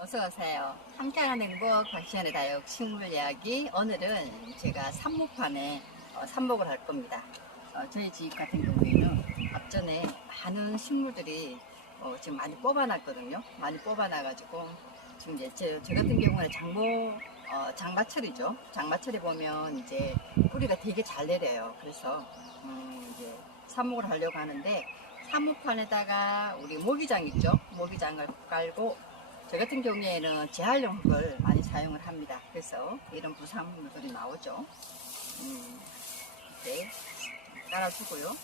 어서오세요. 함께하는 행복 박시현의 다육 식물 이야기. 오늘은 제가 삽목판에 어, 삽목을 할 겁니다. 어, 저희 집 같은 경우에는 앞전에 많은 식물들이 어, 지금 많이 뽑아놨거든요. 많이 뽑아놔가지고 지금 이제 저, 저 같은 경우는 장모 어, 장마철이죠. 장마철에 보면 이제 뿌리가 되게 잘 내려요. 그래서 음, 이제 삽목을 하려고 하는데 삽목판에다가 우리 모기장 있죠. 모기장을 깔고 저 같은 경우에는 재활용 흙을 많이 사용을 합니다. 그래서 이런 부산물들이 나오죠. 음, 이렇게 깔아주고요.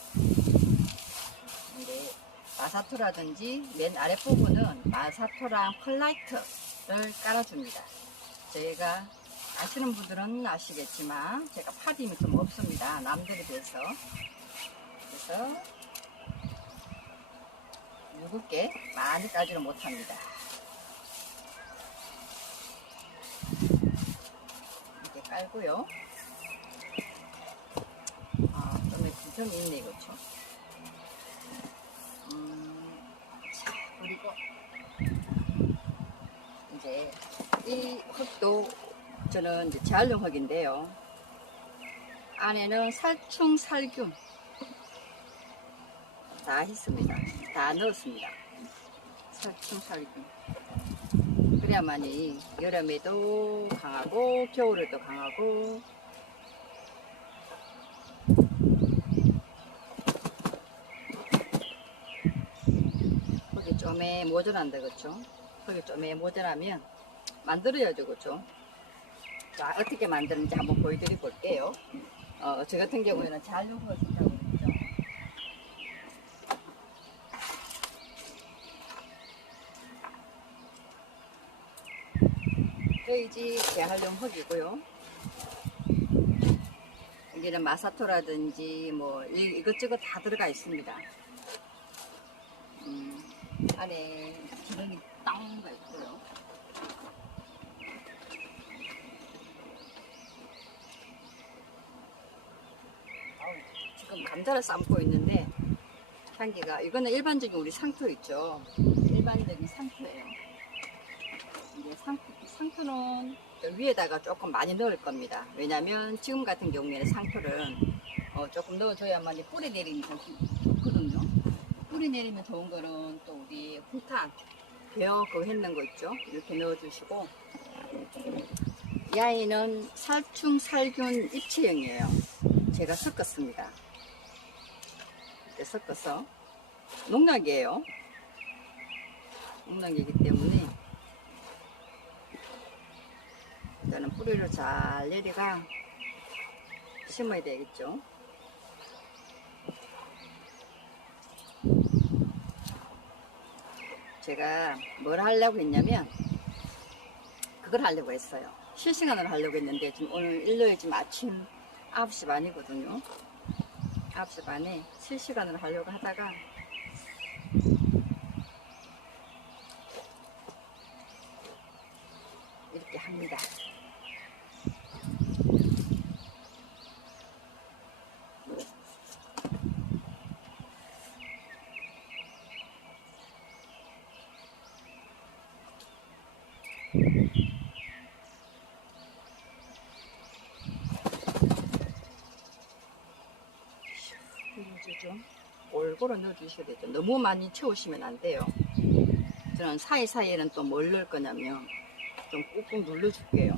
이제 마사토라든지 맨 아랫부분은 마사토랑 펄라이트를 깔아줍니다. 저희가 아시는 분들은 아시겠지만 제가 파dim이 좀 없습니다. 남들에 비해서. 그래서 무겁게 많이 까지는 못합니다. 이렇게 깔고요. 아, 좀, 좀 있네, 그렇죠? 음, 자, 그리고 이제 이 흙도 저는 이제 재활용 흙인데요. 안에는 살충, 살균 다 했습니다. 다 넣었습니다. 살충, 살균. 그래야만이 여름에도 강하고 겨울에도 강하고 거기 좀에 모자란다 그렇죠? 거기 좀에 모자라면 만들어야죠 그렇죠? 자 어떻게 만드는지 한번 보여드려 볼게요. 어, 저 같은 경우에는 잘용을 준다고 그랬죠. 집 재활용 흙이고요. 여기는 마사토라든지 뭐 이- 이것저것 다 들어가 있습니다. 음, 안에 기름이 땅가 있고요. 지금 감자를 삶고 있는데 향기가 이거는 일반적인 우리 상토 있죠. 일반적인. 이제 상, 상토는 위에다가 조금 많이 넣을 겁니다. 왜냐면 지금 같은 경우에는 상토를 어, 조금 넣어줘야만 뿌리 내리면 좀 좋거든요. 뿌리 내리면 좋은 거는 또 우리 후탄 배어 그거 했는 거 있죠. 이렇게 넣어주시고 이 아이는 살충 살균 입체형이에요. 제가 섞었습니다. 섞어서 농약이에요. 농약이기 때문에 일단은 뿌리를 잘 내려가 심어야 되겠죠. 제가 뭘 하려고 했냐면 그걸 하려고 했어요. 실시간으로 하려고 했는데 지금 오늘 일요일 지금 아침 9시 반이거든요. 9시 반에 실시간으로 하려고 하다가 이렇게 합니다. 이제 좀 골고루 넣어주셔야 되죠. 너무 많이 채우시면 안 돼요. 저는 사이사이에는 또 뭘 넣을 거냐면 좀 꾹꾹 눌러줄게요.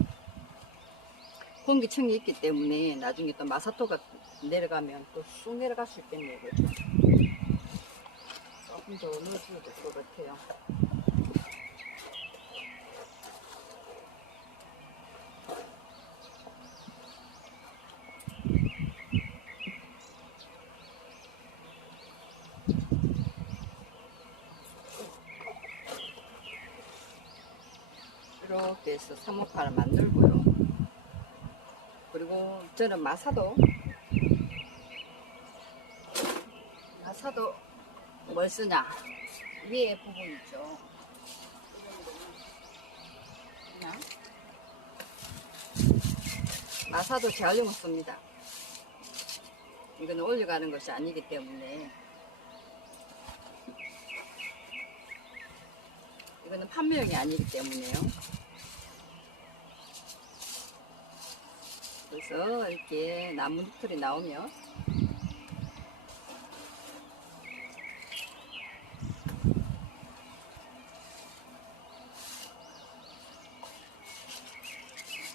공기층이 있기 때문에 나중에 또 마사토가 내려가면 또 쑥 내려갈 수 있겠네요. 그죠? 조금 더 넣어줘야 될것 같아요. 이렇게 해서 사모파를 만들고요. 그리고 저는 마사도 마사도 뭘 쓰냐 위에 부분 있죠. 마사도 재활용을 씁니다. 이거는 올려가는 것이 아니기 때문에 이거는 판매용이 아니기 때문에요. 그래서 이렇게 나무들이 나오면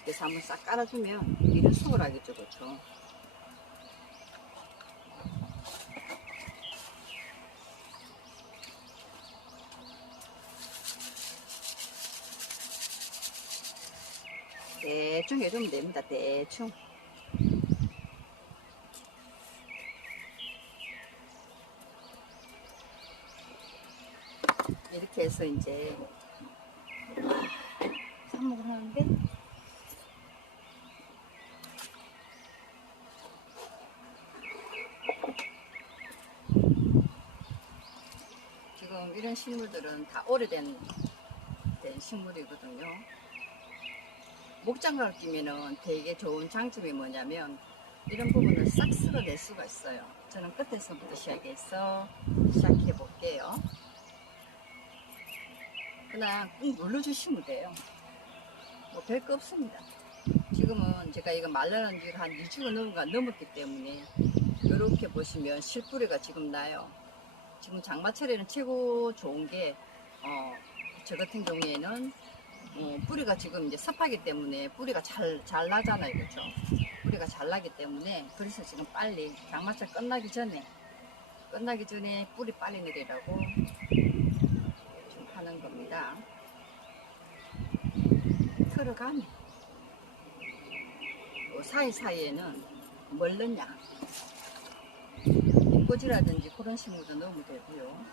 그래서 한번 싹 깔아주면 일은 수월하겠죠, 그렇죠? 대충 해주면 됩니다. 대충. 이렇게 해서 이제 삽목을 하는데 지금 이런 식물들은 다 오래된 된 식물이거든요. 목장갑을 끼면은 되게 좋은 장점이 뭐냐면 이런 부분을 싹 쓸어낼 수가 있어요. 저는 끝에서부터 시작해서 시작해 볼게요. 그냥 꾹 눌러주시면 돼요. 뭐 별거 없습니다. 지금은 제가 이거 말라는 지가 한 2주가 넘가 넘었기 때문에 이렇게 보시면 실뿌리가 지금 나요. 지금 장마철에는 최고 좋은 게, 어, 저 같은 경우에는 어, 뿌리가 지금 이제 습하기 때문에 뿌리가 잘, 잘 나잖아요. 그죠? 뿌리가 잘 나기 때문에 그래서 지금 빨리 장마철 끝나기 전에 끝나기 전에 뿌리 빨리 내리라고 좀 하는 겁니다. 들어가면 요 사이사이에는 뭘 넣냐 꽃이라든지 그런 식물도 넣으면 되고요.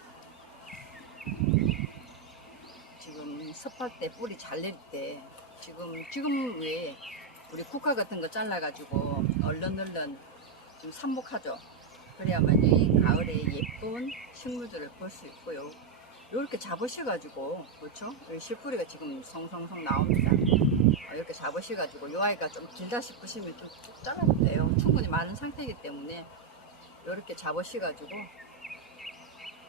지금 섭할 때 뿌리 잘낼때 지금 지금 왜 우리 국화 같은 거 잘라가지고 얼른 얼른 좀 삽목하죠. 그래야만이 가을에 예쁜 식물들을 볼 수 있고요. 이렇게 잡으셔가지고 그렇죠? 실뿌리가 지금 성성성 나옵니다. 어, 이렇게 잡으셔가지고 요 아이가 좀 길다 싶으시면 좀쭉 잘라도 돼요. 충분히 많은 상태이기 때문에 이렇게 잡으셔가지고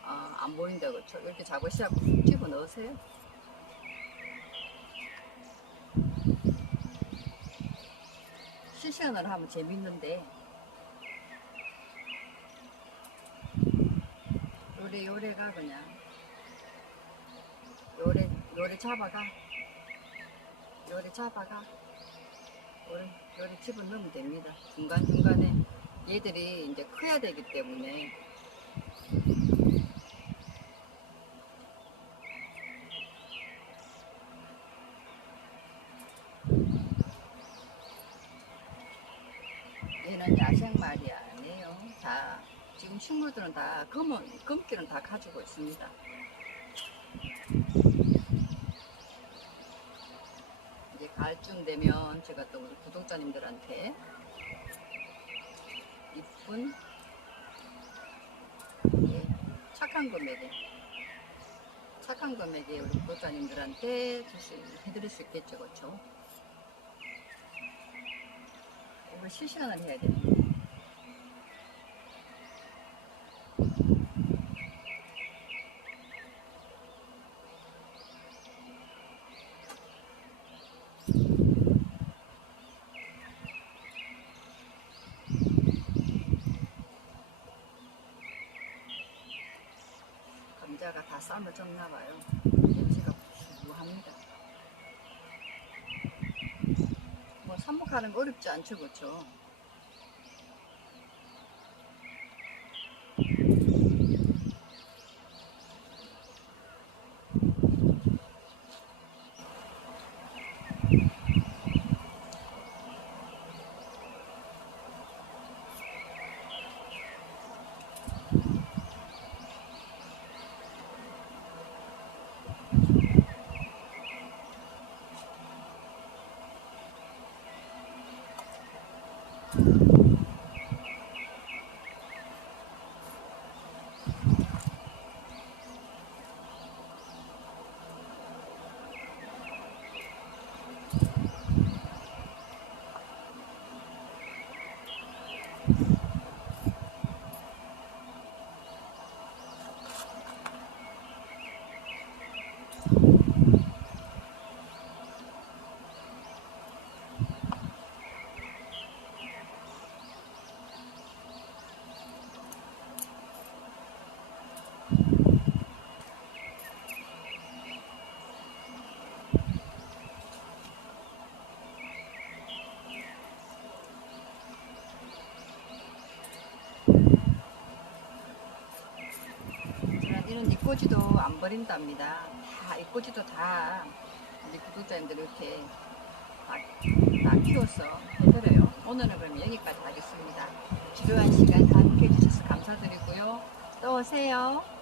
어, 안 보인다 그렇죠? 이렇게 잡으셔갖고 훅 집어 넣으세요. 실시간으로 하면 재밌는데. 요래 요래가 그냥. 요래 요래 잡아가. 요래 잡아가. 요래 요래 집어넣으면 됩니다. 중간 중간에 얘들이 이제 커야 되기 때문에 야생말이 아니에요. 다 지금 식물들은 다 검은 검기는 다 가지고 있습니다. 이제 가을쯤 되면 제가 또 우리 구독자님들한테 이쁜 예, 착한 금액에 착한 금액에 우리 구독자님들한테 주시 해드릴 수 있겠죠, 그렇죠? 이걸 실시간을 해야 됩니다. 감자가 다 삶아졌나 봐요. 냄새가 무합니다. 뭐 삽목하는 거 어렵지 않죠, 그렇죠? 이꼬지도 안 버린답니다. 다 이꼬지도 다 우리 구독자님들 이렇게 다, 다 키워서 해드려요. 오늘은 그럼 여기까지 하겠습니다. 지루한 시간 함께 해주셔서 감사드리고요. 또 오세요.